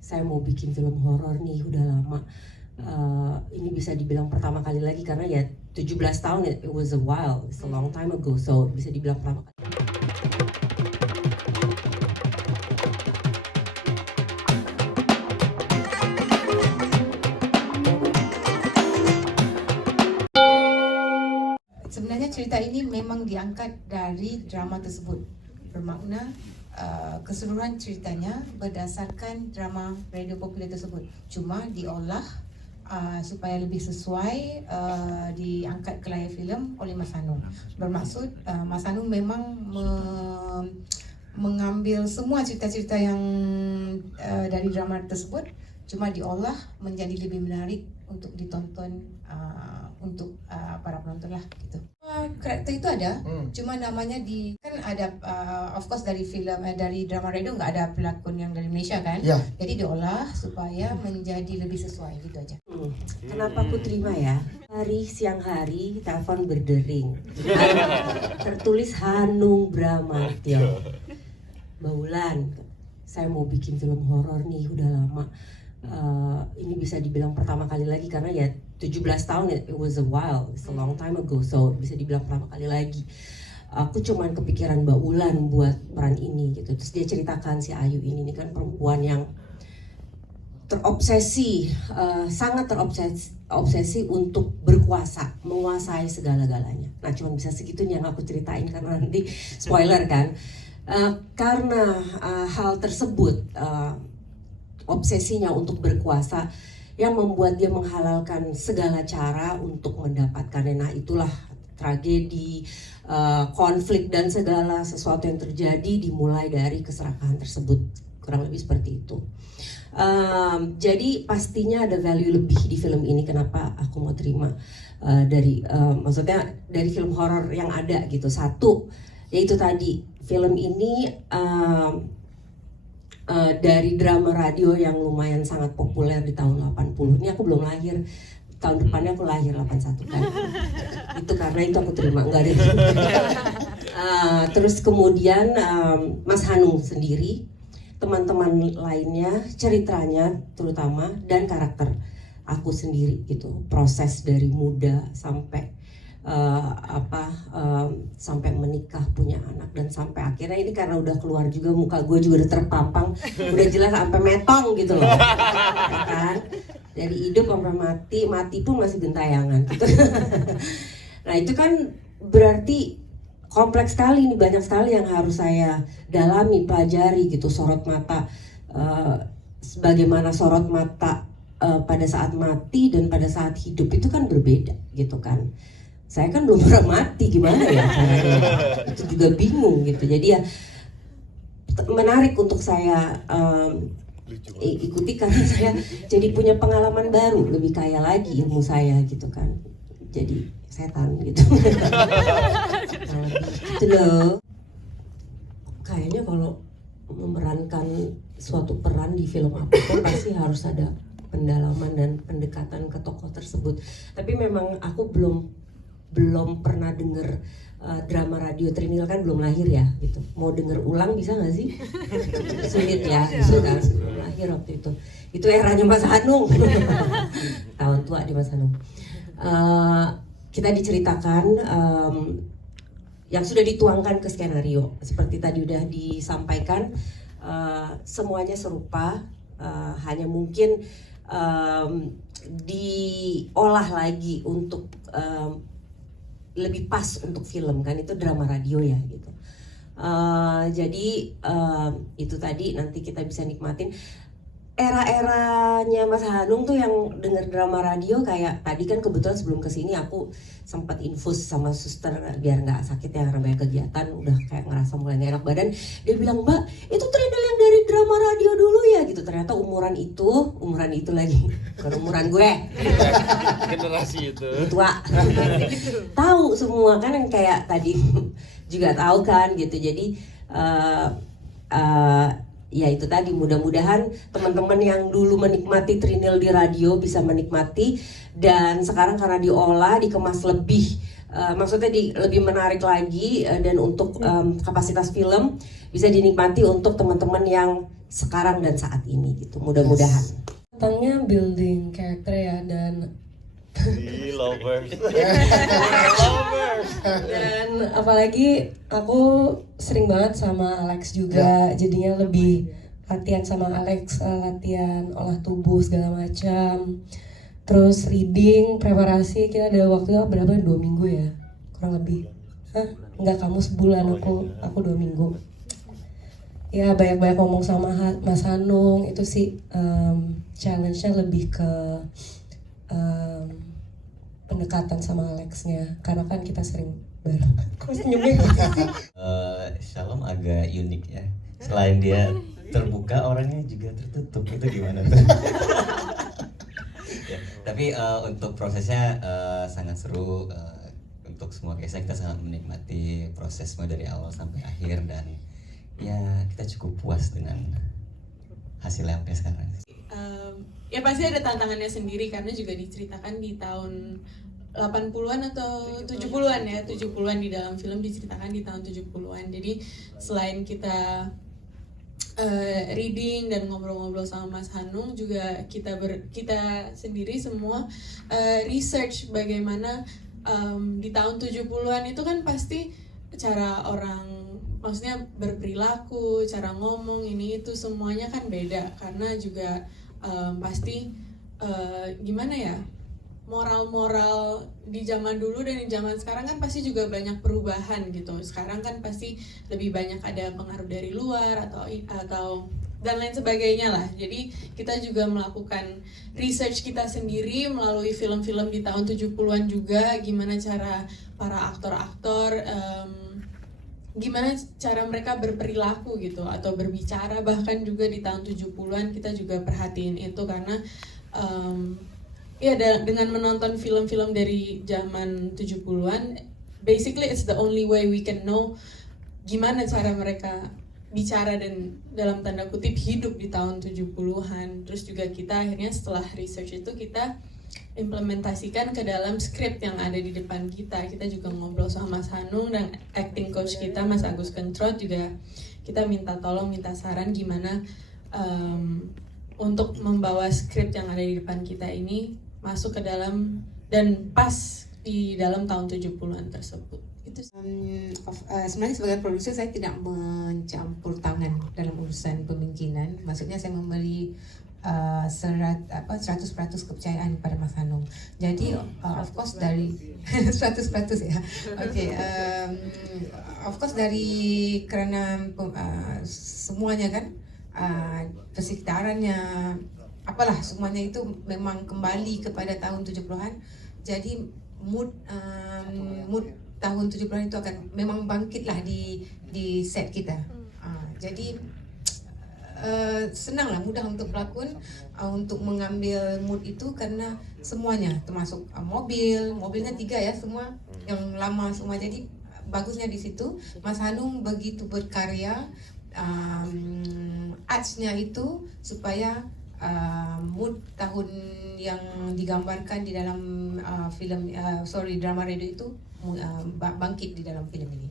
saya mau bikin film horor nih udah lama. Ini bisa dibilang pertama kali lagi karena ya 17 tahun, it was a while, it's a long time ago, so bisa dibilang pertama kali. Sebenarnya cerita ini memang diangkat dari drama tersebut, bermakna keseluruhan ceritanya berdasarkan drama radio popular tersebut, cuma diolah supaya lebih sesuai diangkat ke layar filem oleh Mas Hanung. Bermaksud Mas Hanung memang mengambil semua cerita-cerita yang dari drama tersebut, cuma diolah menjadi lebih menarik untuk ditonton untuk para penonton lah gitu. Karakter itu ada, cuma namanya kan ada of course dari film dari drama radio nggak ada pelakon yang dari Malaysia kan, ya. Jadi diolah supaya menjadi lebih sesuai gitu aja. Kenapa aku terima ya? Siang hari telepon berdering, tertulis Hanung Bramantyo, Mbak Wulan, saya mau bikin film horor nih udah lama. Ini bisa dibilang pertama kali lagi karena ya 17 tahun, it was a while, it's a long time ago, so bisa dibilang pertama kali lagi. Aku cuman kepikiran Mbak Wulan buat peran ini gitu. Terus dia ceritakan si Ayu ini kan perempuan yang terobsesi, sangat terobsesi untuk berkuasa, menguasai segala-galanya. Nah cuman bisa segitunya yang aku ceritain karena nanti spoiler kan. Karena hal tersebut, obsesinya untuk berkuasa yang membuat dia menghalalkan segala cara untuk mendapatkan. Nah itulah tragedi, konflik dan segala sesuatu yang terjadi dimulai dari keserakahan tersebut, kurang lebih seperti itu. Jadi pastinya ada value lebih di film ini. Kenapa aku mau terima maksudnya dari film horor yang ada gitu. Satu, yaitu tadi film ini dari drama radio yang lumayan sangat populer di tahun 80. Ini aku belum lahir, tahun depannya aku lahir 81 kan. Itu karena itu aku terima, enggak ada. Terus kemudian Mas Hanung sendiri, teman-teman lainnya, ceritanya terutama, dan karakter aku sendiri gitu. Proses dari muda sampai sampai menikah, punya anak, dan sampai akhirnya ini karena udah keluar juga, muka gue juga udah terpampang, udah jelas sampai metong gitu loh, ya kan? Dari hidup sampai mati pun masih gentayangan gitu. Nah itu kan berarti kompleks sekali, ini banyak sekali yang harus saya dalami, pelajari gitu. Sorot mata, sebagaimana sorot mata pada saat mati dan pada saat hidup itu kan berbeda gitu kan. Saya kan belum pernah mati, gimana ya caranya, itu juga bingung gitu. Jadi ya menarik untuk saya ikuti karena saya jadi punya pengalaman baru, lebih kaya lagi ilmu saya gitu kan. Jadi setan gitu. Gitu loh. Kayaknya kalau memerankan suatu peran di film apapun pasti harus ada pendalaman dan pendekatan ke tokoh tersebut. Tapi memang aku belum pernah denger drama radio Trinil, kan belum lahir ya gitu. Mau denger ulang bisa nggak sih? Sulit ya, sudah belum lahir waktu itu. Itu eranya Mas Hanung. Tahun tua di Mas Hanung. Kita diceritakan yang sudah dituangkan ke skenario. Seperti tadi udah disampaikan, semuanya serupa, hanya mungkin diolah lagi untuk lebih pas untuk film kan, itu drama radio ya gitu. Jadi itu tadi nanti kita bisa nikmatin era-eranya Mas Hanung tuh yang denger drama radio. Kayak tadi kan kebetulan sebelum kesini aku sempat infus sama suster biar nggak sakit ya, karena banyak kegiatan, udah kayak ngerasa mulai nggak enak badan. Dia bilang, "Mbak, itu Trinil yang dari drama radio dulu ya?" gitu. Ternyata umuran itu lagi, bukan umuran gue. Generasi itu Tua. Tahu semua kan, yang kayak tadi juga tahu kan gitu. Jadi ya itu tadi, mudah-mudahan teman-teman yang dulu menikmati Trinil di radio bisa menikmati, dan sekarang karena diolah, dikemas lebih, maksudnya lebih menarik lagi, dan untuk kapasitas film bisa dinikmati untuk teman-teman yang sekarang dan saat ini gitu. Mudah-mudahan. Tentangnya building karakter ya, dan Di lovers. Lovers. dan apalagi aku sering banget sama Alex juga, jadinya lebih latihan sama Alex, latihan olah tubuh segala macam. Terus reading, preparasi kita ada waktu berapa? 2 minggu ya, kurang lebih. Enggak, kamu sebulan, aku 2 minggu. Ya banyak-banyak ngomong sama Mas Hanung, itu sih challenge-nya lebih ke pendekatan sama Alexnya, karena kan kita sering bareng. Kok senyumnya gitu sih? Shalom agak unik ya. Selain dia terbuka, orangnya juga tertutup. Itu gimana tuh? Ya, tapi untuk prosesnya sangat seru. Untuk semua kisah kita sangat menikmati prosesnya dari awal sampai akhir, dan ya kita cukup puas dengan hasilnya sampai sekarang. Ya pasti ada tantangannya sendiri karena juga diceritakan di tahun 80-an atau 70-an ya, 70-an di dalam film diceritakan di tahun 70-an. Jadi selain kita reading dan ngobrol-ngobrol sama Mas Hanung, juga kita sendiri semua research bagaimana di tahun 70-an itu kan pasti cara orang, maksudnya berperilaku, cara ngomong, ini itu semuanya kan beda, karena juga pasti gimana ya, moral-moral di zaman dulu dan di zaman sekarang kan pasti juga banyak perubahan gitu. Sekarang kan pasti lebih banyak ada pengaruh dari luar atau dan lain sebagainya lah. Jadi kita juga melakukan research kita sendiri melalui film-film di tahun 70-an juga, gimana cara para aktor-aktor gimana cara mereka berperilaku gitu atau berbicara. Bahkan juga di tahun 70-an kita juga perhatiin itu, karena ya dengan menonton film-film dari zaman 70-an, basically it's the only way we can know gimana cara mereka bicara dan dalam tanda kutip hidup di tahun 70-an. Terus juga kita akhirnya setelah research itu kita implementasikan ke dalam skrip yang ada di depan kita. Kita juga ngobrol sama Mas Hanung dan acting coach kita Mas Agus Kentrot, juga kita minta tolong, minta saran gimana untuk membawa skrip yang ada di depan kita ini masuk ke dalam dan pas di dalam tahun 70-an tersebut. Itu sebenarnya sebagai produser saya tidak mencampur tangan dalam urusan pemimpinan. Maksudnya saya memberi 100% kepercayaan pada Mas Hanung. Jadi of course dari 100% ya. Okay, of course dari karena semuanya kan persekitarannya apalah semuanya itu memang kembali kepada tahun 70-an. Jadi mood tahun 70-an itu akan memang bangkitlah di set kita. Jadi senanglah, mudah untuk pelakon untuk mengambil mood itu, karena semuanya termasuk mobilnya 3 ya, semua yang lama semua. Jadi bagusnya di situ Mas Hanung begitu berkarya, arts-nya itu supaya mood tahun yang digambarkan di dalam drama radio itu bangkit di dalam film ini.